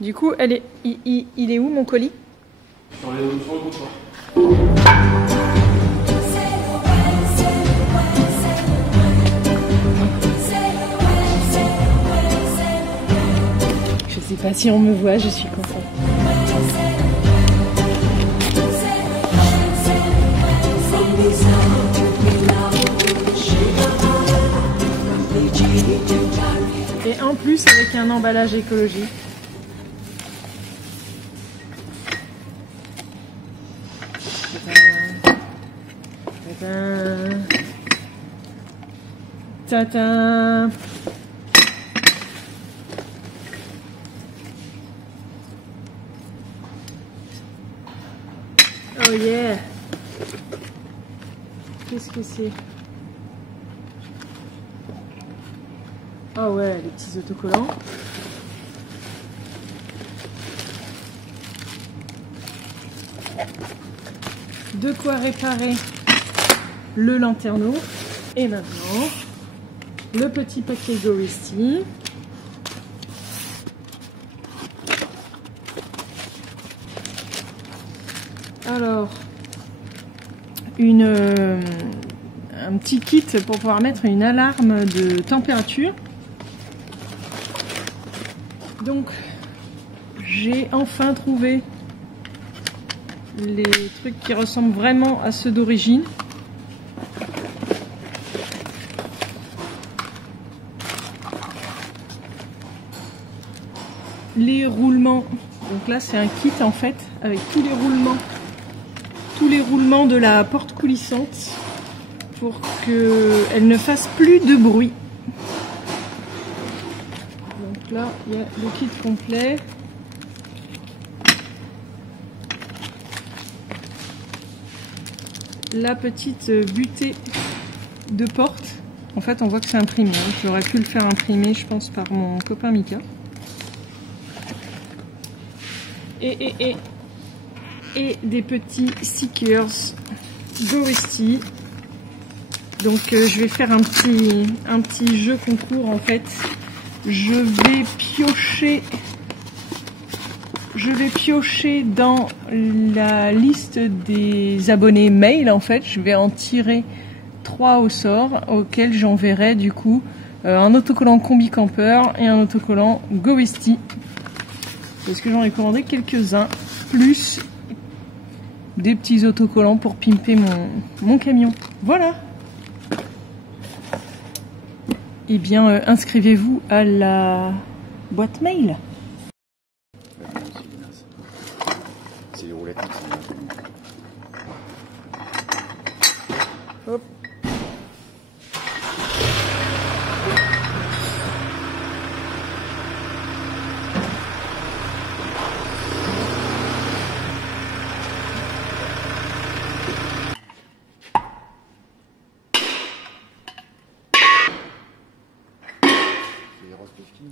Du coup, il est où mon colis? Sur le comptoir. Je sais pas si on me voit, je suis contente. Et en plus avec un emballage écologique. Tadam. Tadam. Oh yeah. Qu'est-ce que c'est? Oh ouais, les petits autocollants. De quoi réparer le lanterneau. Et maintenant, le petit paquet Goristi. Alors, un petit kit pour pouvoir mettre une alarme de température. Donc, j'ai enfin trouvé les trucs qui ressemblent vraiment à ceux d'origine. Les roulements. Donc là, c'est un kit en fait avec tous les roulements de la porte coulissante pour qu'elle ne fasse plus de bruit. Donc là, il y a le kit complet. La petite butée de porte. En fait, on voit que c'est imprimé. J'aurais pu le faire imprimer, je pense, par mon copain Mika. Et des petits stickers Goristi. Donc je vais faire un petit jeu concours en fait. Je vais piocher dans la liste des abonnés mail en fait. Je vais en tirer 3 au sort auxquels j'enverrai du coup un autocollant Combi Camper et un autocollant Goristi. Parce que j'en ai commandé quelques-uns, plus des petits autocollants pour pimper mon camion. Voilà. Eh bien, inscrivez-vous à la boîte mail. C'est les roulettes. Hop.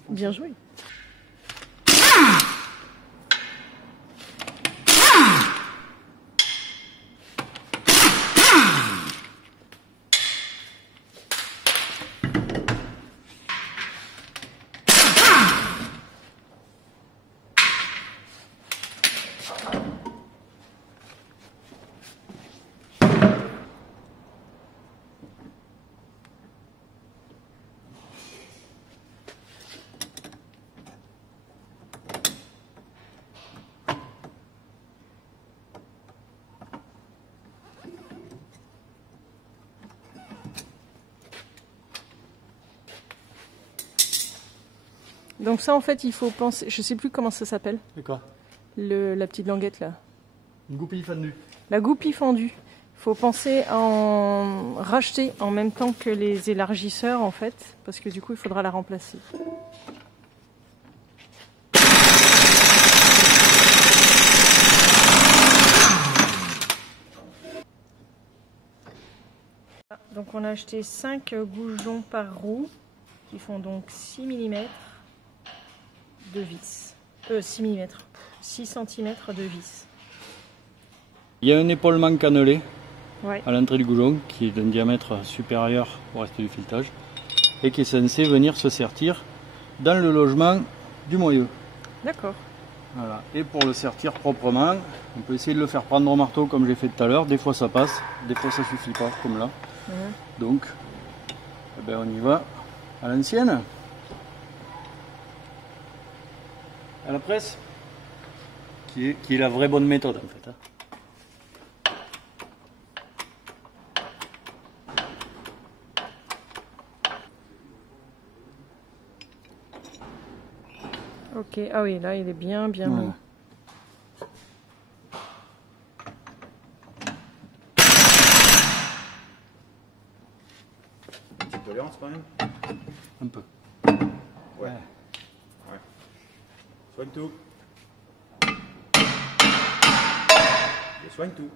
Bien joué. Donc ça en fait il faut penser, je sais plus comment ça s'appelle. C'est quoi? La petite languette là. Une goupille fendue. La goupille fendue. Il faut penser à en racheter en même temps que les élargisseurs en fait, parce que du coup il faudra la remplacer. Donc on a acheté 5 goujons par roue qui font donc 6 mm de vis. 6 mm, 6 cm de vis. Il y a un épaulement cannelé Ouais. à l'entrée du goujon qui est d'un diamètre supérieur au reste du filetage et qui est censé venir se sertir dans le logement du moyeu. D'accord. Voilà. Et pour le sertir proprement, on peut essayer de le faire prendre au marteau comme j'ai fait tout à l'heure. Des fois ça passe, des fois ça suffit pas, comme là. Donc, eh ben, on y va à l'ancienne. À la presse, qui est la vraie bonne méthode en fait. Ok, ah oui, là il est bien mis. Petite tolérance quand même. Un peu. Ouais. Soigne tout. Et soigne tout.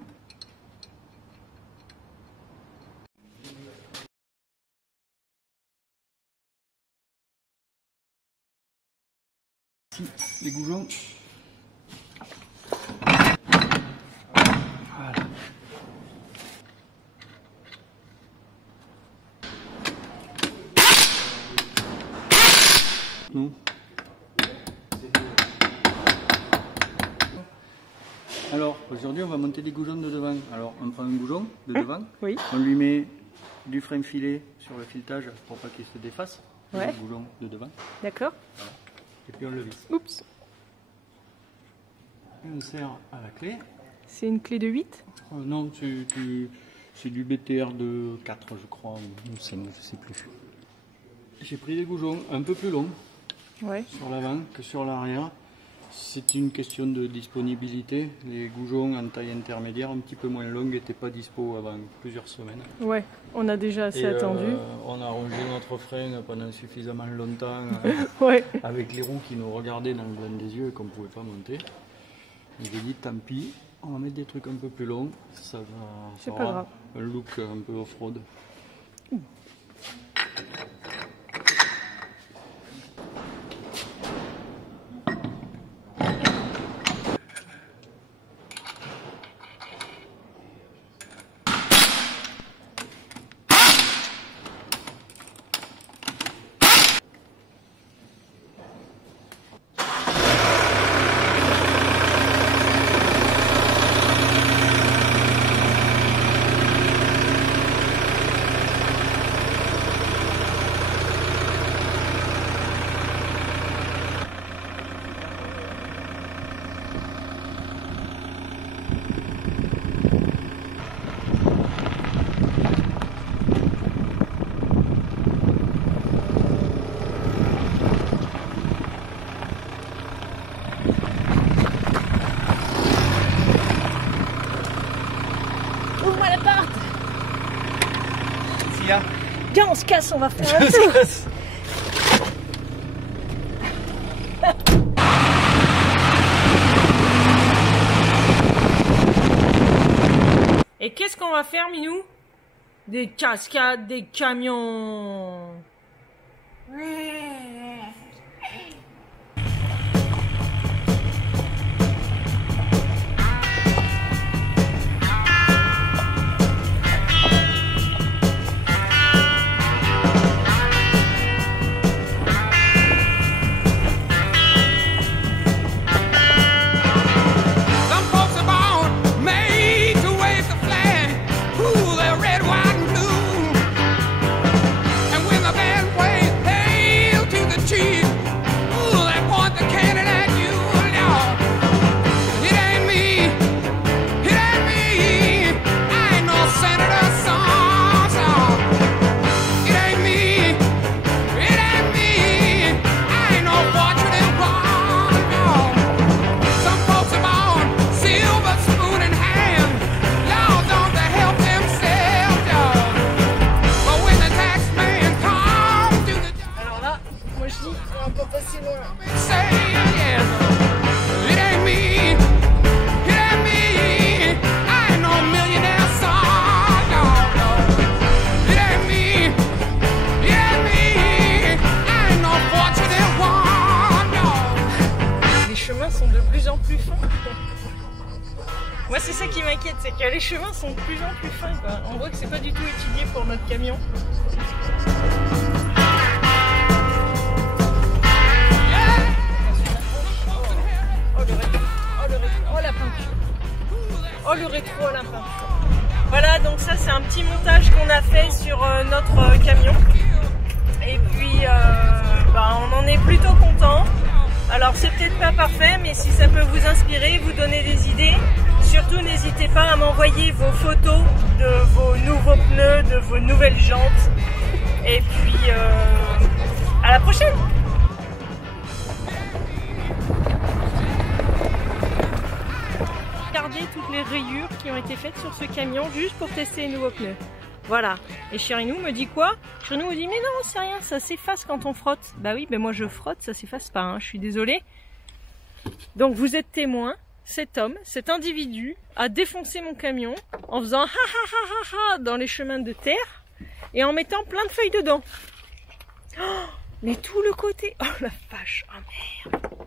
Ici, les goujons. Voilà. Non. Alors, aujourd'hui, on va monter des goujons de devant. Alors, on prend un goujon de devant, Oui. on lui met du frame filet sur le filetage pour pas qu'il se défasse. Ouais. Le goujon de devant. D'accord. Voilà. Et puis on le visse. Oups. Et on serre à la clé. C'est une clé de 8? Non, c'est du BTR de 4, je crois, ou 5, je sais plus. J'ai pris des goujons un peu plus longs sur l'avant que sur l'arrière. C'est une question de disponibilité. Les goujons en taille intermédiaire, un petit peu moins longues, n'étaient pas dispo avant plusieurs semaines. Ouais, on a déjà assez attendu. On a rangé notre frein pendant suffisamment longtemps Ouais. avec les roues qui nous regardaient dans le blanc des yeux et qu'on ne pouvait pas monter. J'ai dit tant pis, on va mettre des trucs un peu plus longs, ça C'est pas fera grave. un look un peu off-road. Ouvre-moi la porte. S'il y a Viens, on se casse, on va faire un tour. Et qu'est-ce qu'on va faire, Minou? Des cascades, des camions. Moi, c'est ça qui m'inquiète, c'est que les chemins sont de plus en plus fins, quoi. On voit que c'est pas du tout étudié pour notre camion. Oh, le Oh, le rétro à l'impin. Voilà, donc ça c'est un petit montage qu'on a fait sur notre camion. Et puis on en est plutôt content. Alors c'est peut-être pas parfait, mais si ça peut vous inspirer, vous donner des idées, surtout n'hésitez pas à m'envoyer vos photos de vos nouveaux pneus, de vos nouvelles jantes. Et puis à la prochaine. Regardez toutes les rayures qui ont été faites sur ce camion juste pour tester les nouveaux pneus. Voilà. Et Chérinou me dit quoi? Chérinou me dit mais non, c'est rien, ça s'efface quand on frotte. Bah oui, mais moi je frotte, ça s'efface pas, hein, je suis désolée. Donc vous êtes témoin, cet homme, cet individu a défoncé mon camion en faisant ha ha ha ha ha dans les chemins de terre et en mettant plein de feuilles dedans. Oh, mais tout le côté, oh la vache, oh merde.